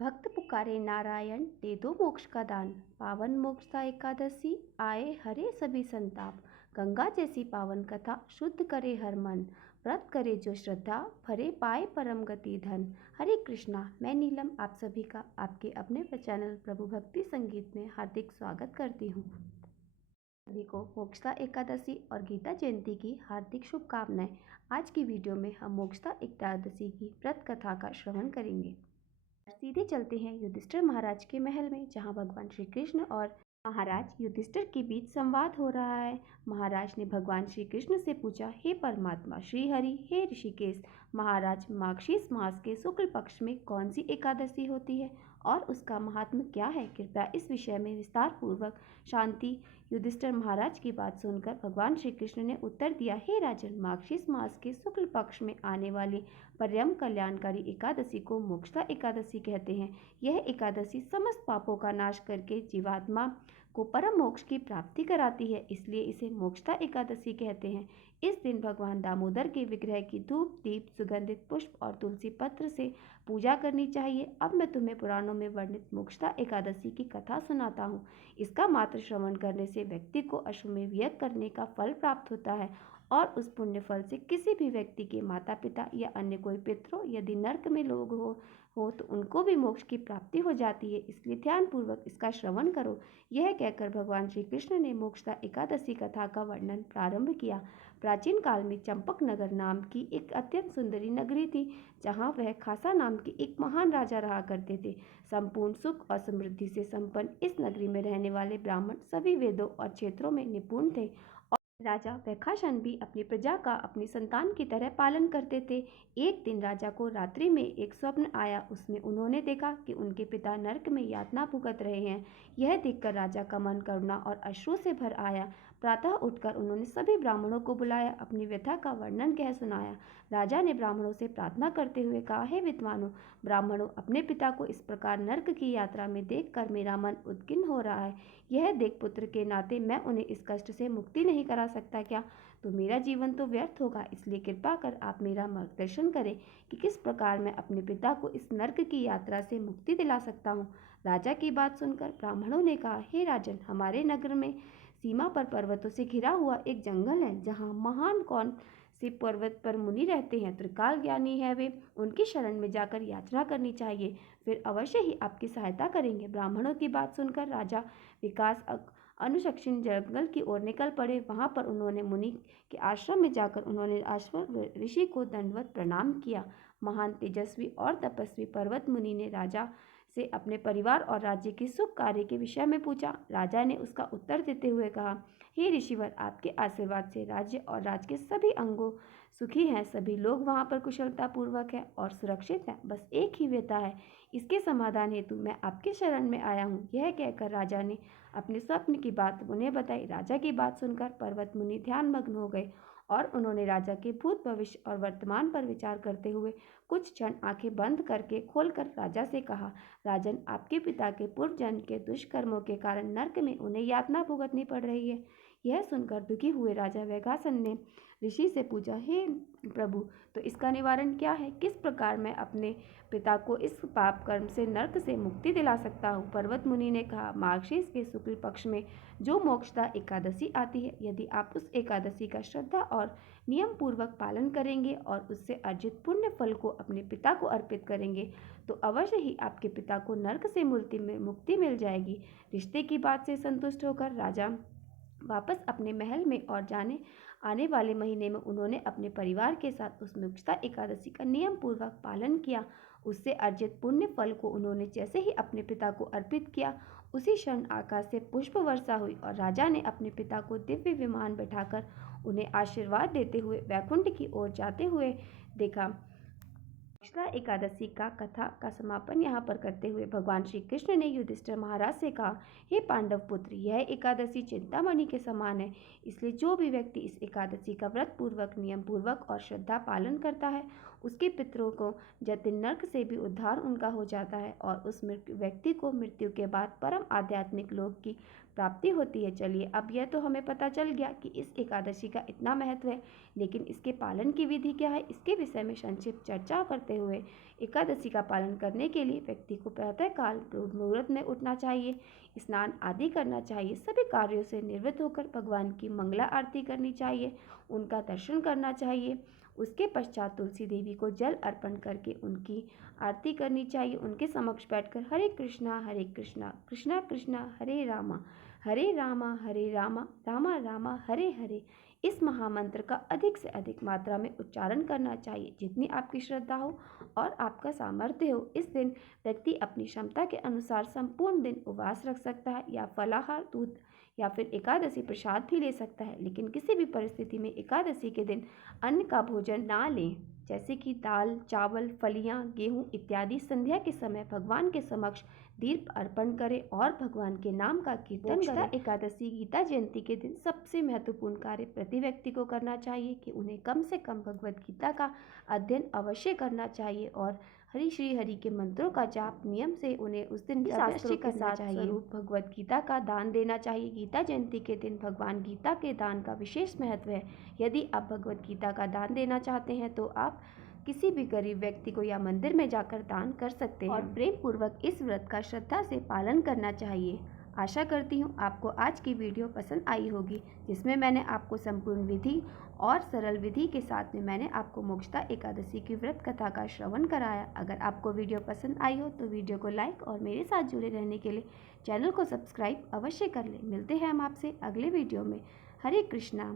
भक्त पुकारे नारायण दे दो मोक्ष का दान। पावन मोक्षदा एकादशी आए हरे सभी संताप। गंगा जैसी पावन कथा शुद्ध करे हर मन। व्रत करे जो श्रद्धा भरे पाए परम गति धन। हरे कृष्णा, मैं नीलम आप सभी का आपके अपने चैनल प्रभु भक्ति संगीत में हार्दिक स्वागत करती हूँ। सभी को मोक्षदा एकादशी और गीता जयंती की हार्दिक शुभकामनाएं। आज की वीडियो में हम मोक्षदा एकादशी की व्रत कथा का श्रवण करेंगे। सीधे चलते हैं युधिष्ठिर महाराज के महल में, जहां भगवान श्री कृष्ण और महाराज युधिष्ठिर के बीच संवाद हो रहा है। महाराज ने भगवान श्री कृष्ण से पूछा, हे परमात्मा श्री हरि, हे ऋषिकेश, महाराज मार्गशीर्ष मास के शुक्ल पक्ष में कौन सी एकादशी होती है और उसका महात्म्य क्या है? कृपया इस विषय में विस्तार पूर्वक शांति। युधिष्ठिर महाराज की बात सुनकर भगवान श्री कृष्ण ने उत्तर दिया, हे राजन, मार्गशीर्ष मास के शुक्ल पक्ष में आने वाली परम कल्याणकारी एकादशी को मोक्षदा एकादशी कहते हैं। यह एकादशी समस्त पापों का नाश करके जीवात्मा को परम मोक्ष की प्राप्ति कराती है, इसलिए इसे मोक्षदा एकादशी कहते हैं। इस दिन भगवान दामोदर के विग्रह की धूप दीप सुगंधित पुष्प और तुलसी पत्र से पूजा करनी चाहिए। अब मैं तुम्हें पुराणों में वर्णित मोक्षदा एकादशी की कथा सुनाता हूँ। इसका मात्र श्रवण करने से व्यक्ति को अश्वमेध यज्ञ करने का फल प्राप्त होता है और उस पुण्य फल से किसी भी व्यक्ति के माता पिता या अन्य कोई पितरों यदि नरक में लोग हो तो उनको भी मोक्ष की प्राप्ति हो जाती है, इसलिए ध्यान पूर्वक इसका श्रवण करो। यह कहकर भगवान श्री कृष्ण ने मोक्षदा एकादशी कथा का वर्णन प्रारंभ किया। प्राचीन काल में चंपक नगर नाम की एक अत्यंत सुंदरी नगरी थी, जहाँ वह खासा नाम के एक महान राजा रहा करते थे। संपूर्ण सुख और समृद्धि से संपन्न इस नगरी में रहने वाले ब्राह्मण सभी वेदों और क्षेत्रों में निपुण थे। राजा वैखाशन भी अपनी प्रजा का अपनी संतान की तरह पालन करते थे। एक दिन राजा को रात्रि में एक स्वप्न आया। उसमें उन्होंने देखा कि उनके पिता नरक में यातना भुगत रहे हैं। यह देखकर राजा का मन करुणा और अश्रु से भर आया। प्रातः उठकर उन्होंने सभी ब्राह्मणों को बुलाया, अपनी व्यथा का वर्णन कह सुनाया। राजा ने ब्राह्मणों से प्रार्थना करते हुए कहा, हे विद्वानों, ब्राह्मणों, अपने पिता को इस प्रकार नरक की यात्रा में देखकर मेरा मन उद्विग्न हो रहा है। यह देख पुत्र के नाते मैं उन्हें इस कष्ट से मुक्ति नहीं करा सकता क्या? तो मेरा जीवन तो व्यर्थ होगा। इसलिए कृपा कर आप मेरा मार्गदर्शन करें कि किस प्रकार मैं अपने पिता को इस नरक की यात्रा से मुक्ति दिला सकता हूँ। राजा की बात सुनकर ब्राह्मणों ने कहा, हे राजन, हमारे नगर में सीमा पर पर्वतों से घिरा हुआ एक जंगल है, जहाँ महान कौन से पर्वत पर मुनि रहते हैं, त्रिकाल ज्ञानी है वे। उनकी शरण में जाकर याचना करनी चाहिए, फिर अवश्य ही आपकी सहायता करेंगे। ब्राह्मणों की बात सुनकर राजा विकास अनुशक्षिण जंगल की ओर निकल पड़े। वहां पर उन्होंने मुनि के आश्रम में जाकर उन्होंने आश्रम ऋषि को दंडवत प्रणाम किया। महान तेजस्वी और तपस्वी पर्वत मुनि ने राजा से अपने परिवार और राज्य की शुभ कार्य के विषय में पूछा। राजा ने उसका उत्तर देते हुए कहा, हे ऋषिवर, आपके आशीर्वाद से राज्य और राज्य के सभी अंगों सुखी हैं। सभी लोग वहां पर कुशलता पूर्वक है और सुरक्षित है। बस एक ही व्यथा है, इसके समाधान हेतु मैं आपके शरण में आया हूँ। यह कहकर राजा ने अपने स्वप्न की बात उन्हें बताई। राजा की बात सुनकर पर्वत मुनि ध्यानमग्न हो गए और उन्होंने राजा के भूत भविष्य और वर्तमान पर विचार करते हुए कुछ क्षण आंखें बंद करके खोलकर राजा से कहा, राजन, आपके पिता के पूर्व जन्म के दुष्कर्मों के कारण नरक में उन्हें यातना भुगतनी पड़ रही है। यह सुनकर दुखी हुए राजा वैखासन ने ऋषि से पूछा, हे प्रभु, तो इसका निवारण क्या है? किस प्रकार मैं अपने पिता को इस पाप कर्म से नरक से मुक्ति दिला सकता हूँ? पर्वत मुनि ने कहा, मार्गशीर्ष के शुक्ल पक्ष में जो मोक्षदा एकादशी आती है, यदि आप उस एकादशी का श्रद्धा और नियम पूर्वक पालन करेंगे और उससे अर्जित पुण्य फल को अपने पिता को अर्पित करेंगे तो अवश्य ही आपके पिता को नरक से मुक्ति मिल जाएगी। रिश्ते की बात से संतुष्ट होकर राजा वापस अपने महल में और आने वाले महीने में उन्होंने अपने परिवार के साथ उस मोक्षदा एकादशी का नियम पूर्वक पालन किया। उससे अर्जित पुण्य फल को उन्होंने जैसे ही अपने पिता को अर्पित किया, उसी क्षण आकाश से पुष्प वर्षा हुई और राजा ने अपने पिता को दिव्य विमान बैठाकर उन्हें आशीर्वाद देते हुए वैकुंठ की ओर जाते हुए देखा। मोक्षदा एकादशी का कथा का समापन यहाँ पर करते हुए भगवान श्री कृष्ण ने युधिष्ठिर महाराज से कहा, हे पांडव पुत्र, यह एकादशी चिंतामणि के समान है, इसलिए जो भी व्यक्ति इस एकादशी का व्रत पूर्वक, नियम पूर्वक और श्रद्धा पालन करता है उसके पितरों को जतिन नर्क से भी उद्धार उनका हो जाता है और उस व्यक्ति को मृत्यु के बाद परम आध्यात्मिक लोक की प्राप्ति होती है। चलिए, अब यह तो हमें पता चल गया कि इस एकादशी का इतना महत्व है, लेकिन इसके पालन की विधि क्या है, इसके विषय में संक्षिप्त चर्चा करते हुए एकादशी का पालन करने के लिए व्यक्ति को प्रातःकाल मुहूर्त में उठना चाहिए, स्नान आदि करना चाहिए, सभी कार्यों से निवृत्त होकर भगवान की मंगला आरती करनी चाहिए, उनका दर्शन करना चाहिए। उसके पश्चात तुलसी देवी को जल अर्पण करके उनकी आरती करनी चाहिए। उनके समक्ष बैठकर हरे कृष्णा कृष्णा कृष्णा हरे रामा रामा रामा हरे हरे इस महामंत्र का अधिक से अधिक मात्रा में उच्चारण करना चाहिए, जितनी आपकी श्रद्धा हो और आपका सामर्थ्य हो। इस दिन व्यक्ति अपनी क्षमता के अनुसार संपूर्ण दिन उपवास रख सकता है या फलाहार, दूध या फिर एकादशी प्रसाद भी ले सकता है, लेकिन किसी भी परिस्थिति में एकादशी के दिन अन्न का भोजन ना लें, जैसे कि दाल, चावल, फलियां, गेहूं इत्यादि। संध्या के समय भगवान के समक्ष दीप अर्पण करें और भगवान के नाम का कीर्तन करें। एकादशी गीता जयंती के दिन सबसे महत्वपूर्ण कार्य प्रति व्यक्ति को करना चाहिए कि उन्हें कम से कम भगवद गीता का अध्ययन अवश्य करना चाहिए और श्री हरि के मंत्रों का जाप नियम से उन्हें उस दिन शास्त्रों के साथ स्वरूप भगवद गीता का दान देना चाहिए। गीता जयंती के दिन भगवान गीता के दान का विशेष महत्व है। यदि आप भगवद गीता का दान देना चाहते हैं तो आप किसी भी गरीब व्यक्ति को या मंदिर में जाकर दान कर सकते हैं और प्रेम पूर्वक इस व्रत का श्रद्धा से पालन करना चाहिए। आशा करती हूँ आपको आज की वीडियो पसंद आई होगी, जिसमें मैंने आपको संपूर्ण विधि और सरल विधि के साथ में मैंने आपको मोक्षदा एकादशी की व्रत कथा का श्रवण कराया। अगर आपको वीडियो पसंद आई हो तो वीडियो को लाइक और मेरे साथ जुड़े रहने के लिए चैनल को सब्सक्राइब अवश्य कर लें। मिलते हैं हम आपसे अगले वीडियो में। हरे कृष्णा।